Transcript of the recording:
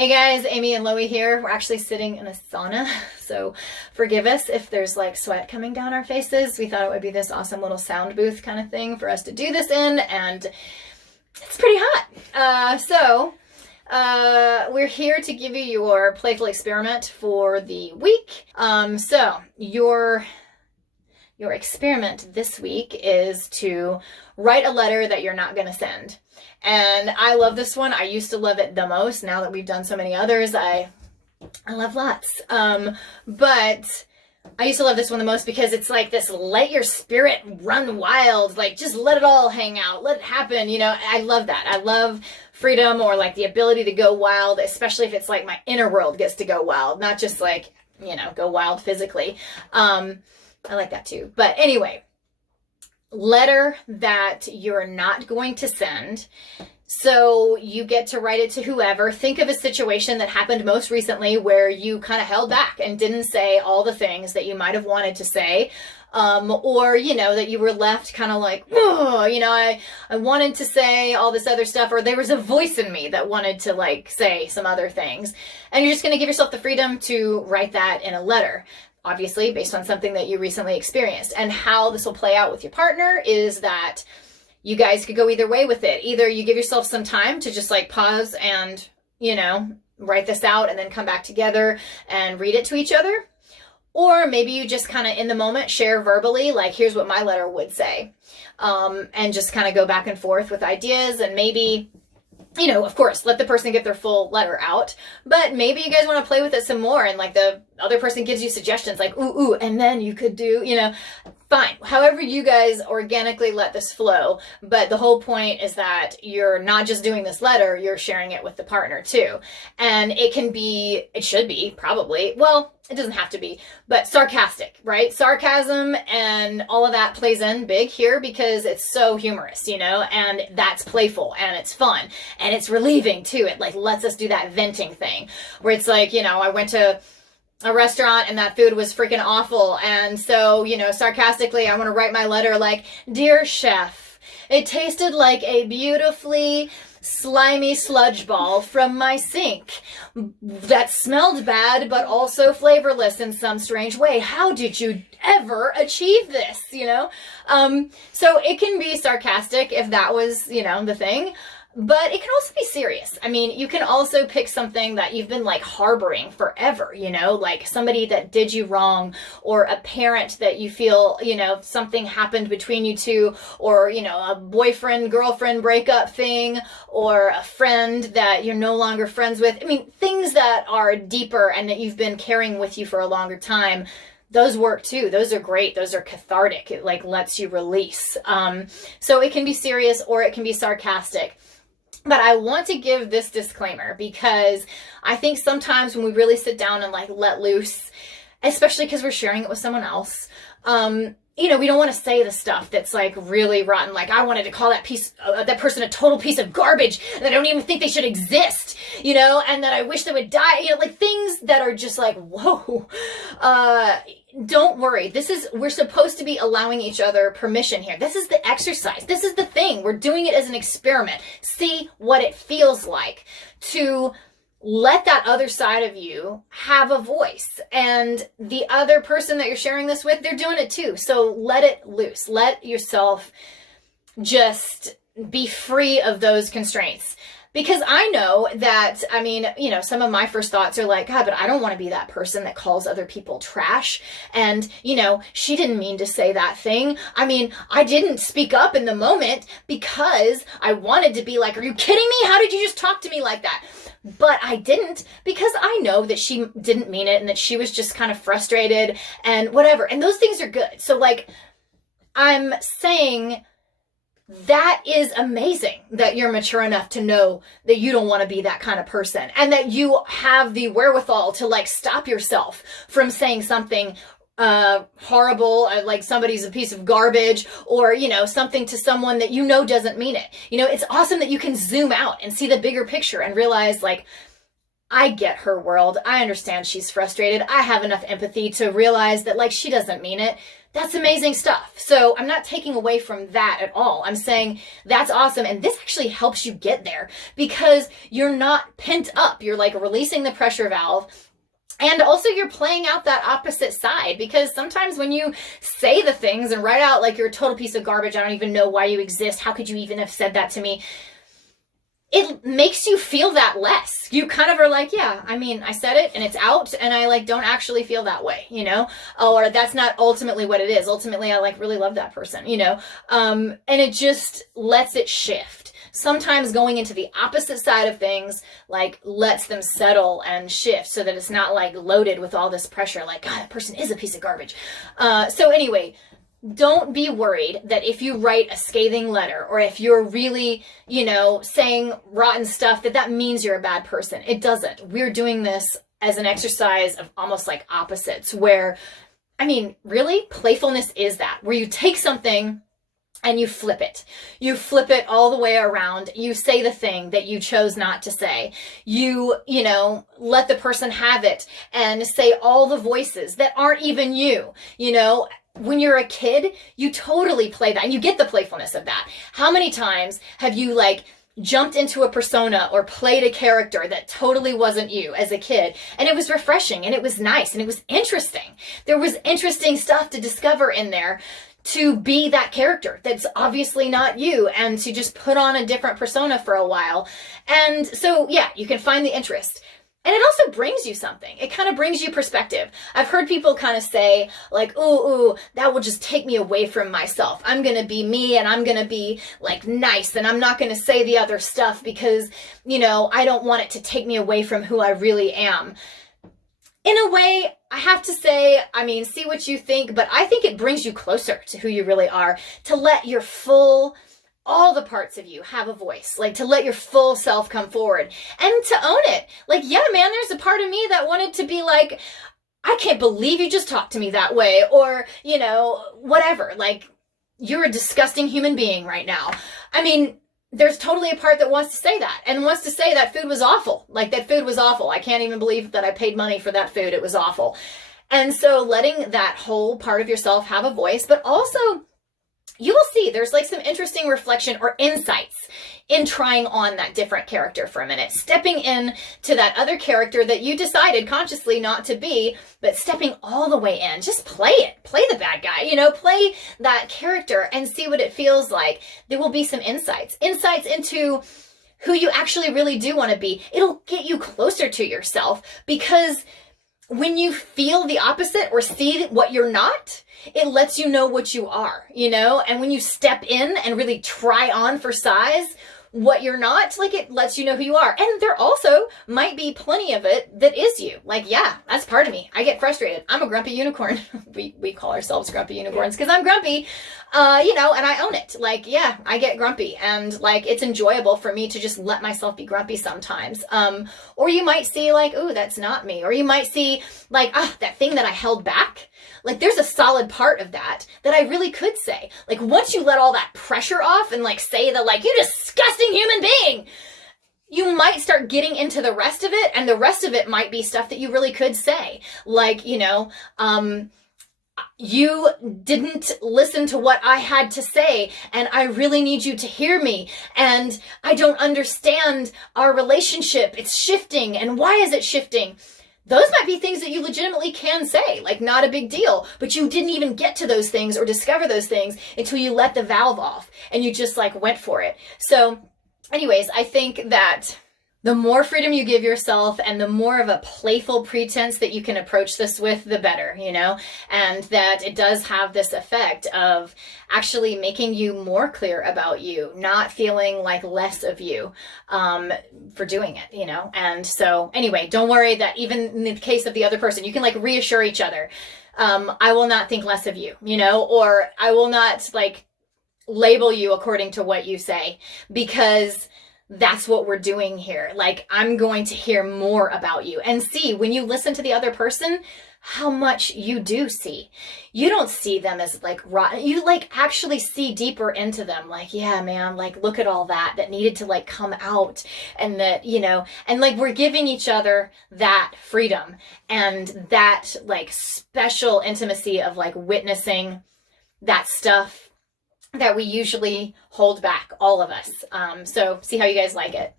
Hey guys, Amy and Loie here. We're actually sitting in a sauna, so forgive us if there's like sweat coming down our faces. We thought it would be this awesome little sound booth kind of thing for us to do this in, and it's pretty hot. We're here to give you your playful experiment for the week. Your experiment this week is to write a letter that you're not going to send. And I love this one. I used to love it the most. Now that we've done so many others, I love lots. But I used to love this one the most because it's like this, let your spirit run wild, like just let it all hang out, let it happen. You know, I love that. I love freedom, or like the ability to go wild, especially if it's like my inner world gets to go wild, not just like, you know, go wild physically. I like that too. But anyway, letter that you're not going to send. So you get to write it to whoever. Think of a situation that happened most recently where you kind of held back and didn't say all the things that you might have wanted to say. Or, you know, that you were left kind of like, oh, you know, I wanted to say all this other stuff, or there was a voice in me that wanted to like say some other things. And you're just going to give yourself the freedom to write that in a letter. Obviously, based on something that you recently experienced. And how this will play out with your partner is that you guys could go either way with it. Either you give yourself some time to just like pause and, you know, write this out and then come back together and read it to each other. Or maybe you just kind of in the moment share verbally, like, here's what my letter would say. And just kind of go back and forth with ideas, and maybe, you know, of course, let the person get their full letter out, but maybe you guys want to play with it some more, and like the other person gives you suggestions like, ooh, and then you could do, you know, fine. However you guys organically let this flow, but the whole point is that you're not just doing this letter, you're sharing it with the partner too. And it should be probably, well, it doesn't have to be, but sarcastic, right? Sarcasm and all of that plays in big here because it's so humorous, you know, and that's playful and it's fun and it's relieving too. It like lets us do that venting thing where it's like, you know, I went to a restaurant and that food was freaking awful. And so, you know, sarcastically, I want to write my letter like, dear chef, it tasted like a beautifully slimy sludge ball from my sink that smelled bad, but also flavorless in some strange way. How did you ever achieve this? You know? So it can be sarcastic if that was, you know, the thing. But it can also be serious. I mean, you can also pick something that you've been like harboring forever, you know, like somebody that did you wrong, or a parent that you feel, you know, something happened between you two, or, you know, a boyfriend, girlfriend breakup thing, or a friend that you're no longer friends with. I mean, things that are deeper and that you've been carrying with you for a longer time. Those work too. Those are great. Those are cathartic. It like lets you release. So it can be serious or it can be sarcastic. But I want to give this disclaimer because I think sometimes when we really sit down and like let loose, especially because we're sharing it with someone else, you know, we don't want to say the stuff that's like really rotten. Like, I wanted to call that person a total piece of garbage, and I don't even think they should exist, you know, and that I wish they would die, you know, like things that are just like, whoa, don't worry. We're supposed to be allowing each other permission here. This is the exercise. This is the thing. We're doing it as an experiment. See what it feels like to let that other side of you have a voice. And the other person that you're sharing this with, they're doing it too. So let it loose. Let yourself just be free of those constraints. Because I know that, I mean, you know, some of my first thoughts are like, God, but I don't want to be that person that calls other people trash. And, you know, she didn't mean to say that thing. I mean, I didn't speak up in the moment because I wanted to be like, are you kidding me? How did you just talk to me like that? But I didn't, because I know that she didn't mean it and that she was just kind of frustrated and whatever. And those things are good. So like, I'm saying that is amazing that you're mature enough to know that you don't want to be that kind of person, and that you have the wherewithal to like stop yourself from saying something horrible, like somebody's a piece of garbage, or, you know, something to someone that you know doesn't mean it. You know, it's awesome that you can zoom out and see the bigger picture and realize like, I get her world. I understand she's frustrated. I have enough empathy to realize that like she doesn't mean it. That's amazing stuff. So I'm not taking away from that at all. I'm saying that's awesome. And this actually helps you get there because you're not pent up. You're like releasing the pressure valve. And also you're playing out that opposite side, because sometimes when you say the things and write out like you're a total piece of garbage, I don't even know why you exist. How could you even have said that to me? It makes you feel that less. You kind of are like, yeah, I mean, I said it and it's out and I like don't actually feel that way, you know? Or that's not ultimately what it is. Ultimately, I like really love that person, you know? And it just lets it shift. Sometimes going into the opposite side of things, like lets them settle and shift so that it's not like loaded with all this pressure. Like, God, that person is a piece of garbage. So anyway, don't be worried that if you write a scathing letter or if you're really, you know, saying rotten stuff, that means you're a bad person. It doesn't. We're doing this as an exercise of almost like opposites where, I mean, really, playfulness is that, where you take something and you flip it. You flip it all the way around. You say the thing that you chose not to say. You know, let the person have it and say all the voices that aren't even you, you know. When you're a kid, you totally play that and you get the playfulness of that. How many times have you like jumped into a persona or played a character that totally wasn't you as a kid? And it was refreshing and it was nice and it was interesting. There was interesting stuff to discover in there to be that character that's obviously not you and to just put on a different persona for a while. And so, yeah, you can find the interest. And it also brings you something. It kind of brings you perspective. I've heard people kind of say like, ooh, that will just take me away from myself. I'm going to be me and I'm going to be like nice and I'm not going to say the other stuff because, you know, I don't want it to take me away from who I really am. In a way, I have to say, I mean, see what you think, but I think it brings you closer to who you really are, to let your all the parts of you have a voice, like to let your full self come forward and to own it. Like, yeah, man, there's a part of me that wanted to be like, I can't believe you just talked to me that way, or, you know, whatever, like, you're a disgusting human being right now. I mean, there's totally a part that wants to say that and wants to say that food was awful. Like, that food was awful. I can't even believe that I paid money for that food. It was awful. And so letting that whole part of yourself have a voice, but also you will see there's like some interesting reflection or insights in trying on that different character for a minute, stepping in to that other character that you decided consciously not to be, but stepping all the way in. Just play it. Play the bad guy, you know, play that character and see what it feels like. There will be some insights into who you actually really do want to be. It'll get you closer to yourself because when you feel the opposite or see what you're not, it lets you know what you are, you know? And when you step in and really try on for size what you're not, like it lets you know who you are. And there also might be plenty of it that is you. Like, yeah, that's part of me. I get frustrated. I'm a grumpy unicorn. we call ourselves grumpy unicorns because I'm grumpy, you know, and I own it. Like, yeah, I get grumpy and like, it's enjoyable for me to just let myself be grumpy sometimes. Or you might see like, ooh, that's not me. Or you might see like, that thing that I held back. Like there's a solid part of that I really could say. Like once you let all that pressure off and like say the like, you disgusting human being, you might start getting into the rest of it. And the rest of it might be stuff that you really could say. Like, you know, you didn't listen to what I had to say and I really need you to hear me. And I don't understand our relationship. It's shifting. And why is it shifting? Those might be things that you legitimately can say, like not a big deal, but you didn't even get to those things or discover those things until you let the valve off and you just like went for it. So anyways, I think that the more freedom you give yourself and the more of a playful pretense that you can approach this with, the better, you know, and that it does have this effect of actually making you more clear about you, not feeling like less of you for doing it, you know. And so anyway, don't worry that even in the case of the other person, you can like reassure each other. I will not think less of you, you know, or I will not like label you according to what you say, because that's what we're doing here. Like, I'm going to hear more about you and see when you listen to the other person, how much you do see. You don't see them as like rotten. You like actually see deeper into them. Like, yeah, man, like look at all that needed to like come out, and that, you know, and like we're giving each other that freedom and that like special intimacy of like witnessing that stuff that we usually hold back, all of us. So see how you guys like it.